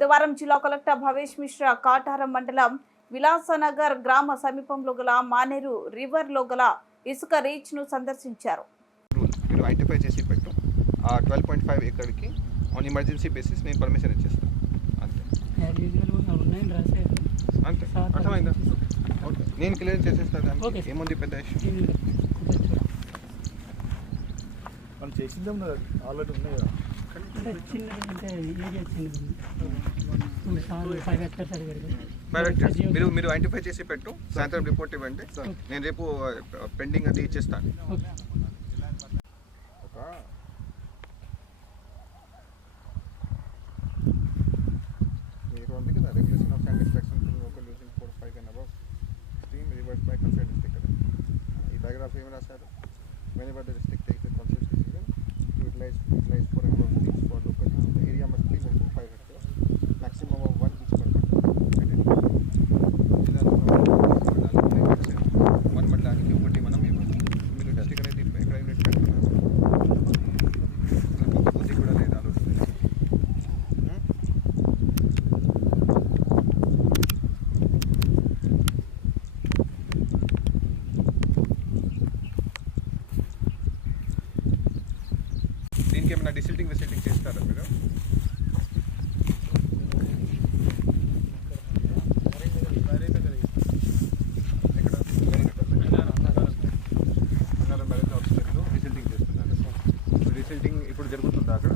బుధవారం జిల్లా కలెక్టర్ భవేష్ మిశ్రా కాటారం మండలం విలాసనగర్ గ్రామ సమీపంలో గల మానేరు రివర్ లో గల ఇసుక రీచ్ ను సందర్శించారు. మీరు ఐడెంటిఫై చేసి పెట్టు ఆ 12.5 ఎకర్కి ఆన్ ఎమర్జెన్సీ బేసిస్ నేను పర్మిషన్ ఇచ్చేస్తాను. అంతే అంతే అర్థమైందా? ఓకే, నేను క్లియర్ చేసేస్తాను. దానికి ఏముంది పెద్ద ఇష్యూ? మనం చేసిందే ఉన్నది, ఆల్రెడీ ఉన్నాయి కదా. మీరు ఐడెంటిఫై చేసి పెట్టు, సాయంత్రం రిపోర్ట్ ఇవ్వండి. నేను రేపు పెండింగ్ అది ఇచ్చేస్తాను. ఉంది కదా regulation of sand extraction local using 4, 5 and above stream reversed by concerned district కదా. ఈ పారాగ్రాఫ్ ఏమి రాశారు? whenever the district takes the conscious decision to utilize 4 and above streams for local use, the area must be less than 5 hectares, maximum of 1 each per one మండలానికి ఒకటి మనం ఇవ్వాలి. మీరు district అనేది ఎక్కడ యూనిట్ పెట్టుకున్నారు? బుద్ధి కూడా లేదు ఆలోచన. దీనికి ఏమైనా డిసిల్టింగ్ చేస్తారా మీరు? ఎక్కడ అన్నారం బ్యారేజ్ ఆఫీసర్లో డిసిల్టింగ్ చేస్తున్నారు. డిసిల్టింగ్ ఇప్పుడు జరుగుతుందా అక్కడ?